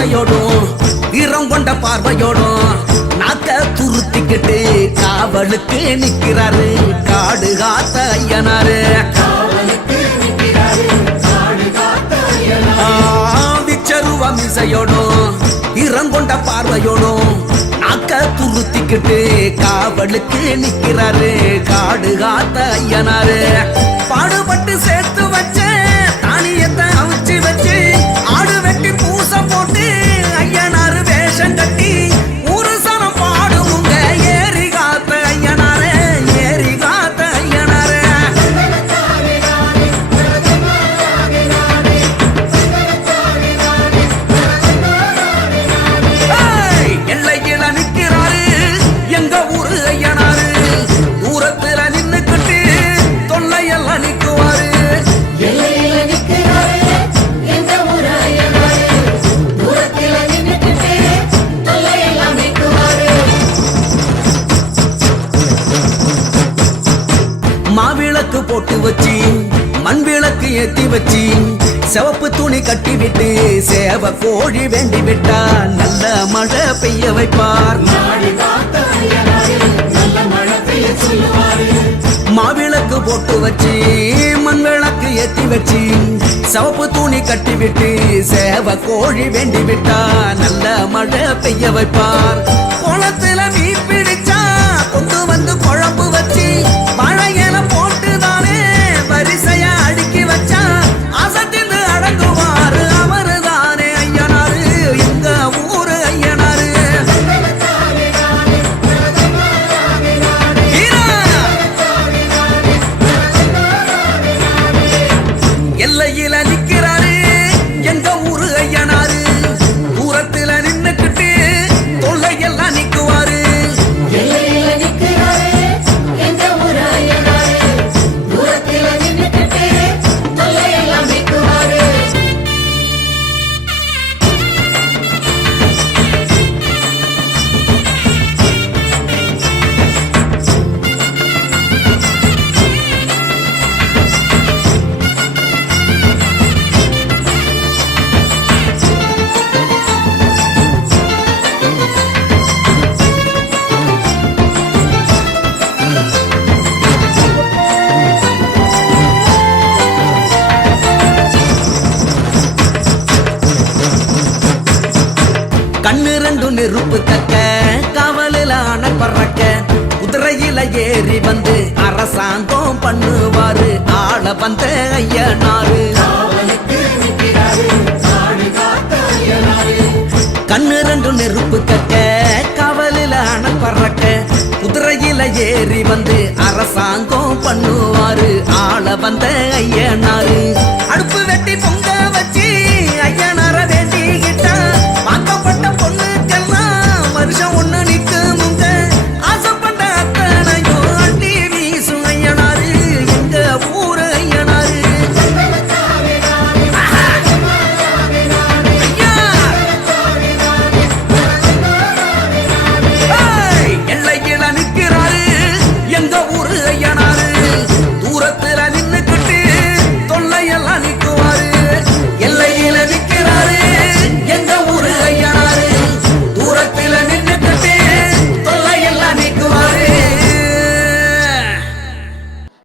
மீசையோடும் வீரம் கொண்ட பார்வையோடும் நாக்க துருத்திக்கிட்டு காவலுக்கு நிக்கிறாரு காடு காத்த ஐயனாரு. விச்சருவ மீசையோடும் இறங்கொண்ட பார்வையோடும் நாக்க துருத்திக்கிட்டு காவலுக்கு நிக்கிறாரு காடு காத்த ஐயனாரு. பாடு போட்டு வச்சு மண் விளக்கு ஏத்தி வச்சு சிவப்பு துணி கட்டி விட்டு சேவ கோழி வேண்டி விட்டா நல்ல மழை பெய்ய வைப்பார். மாவிளக்கு போட்டு வச்சு மண் விளக்கு ஏத்தி வச்சு சிவப்பு துணி கட்டி விட்டு சேவ கோழி வேண்டி விட்டா நல்ல மழை பெய்ய வைப்பார். குளத்துல நீர் பிடி கண்ணு ரெண்டு நெருப்பு தக்க கவலில் ஆன பறக்க குதிரையில ஏறி வந்து அரசாங்கம் பண்ணுவாரு. ஆள வந்த ஐயனாரு. கண்ணு ரெண்டு நெருப்பு கட்ட கவலில் ஆன பறக்க குதிரையில ஏறி வந்து அரசாங்கம் பண்ணுவாரு. ஆள வந்த ஐயனாரு.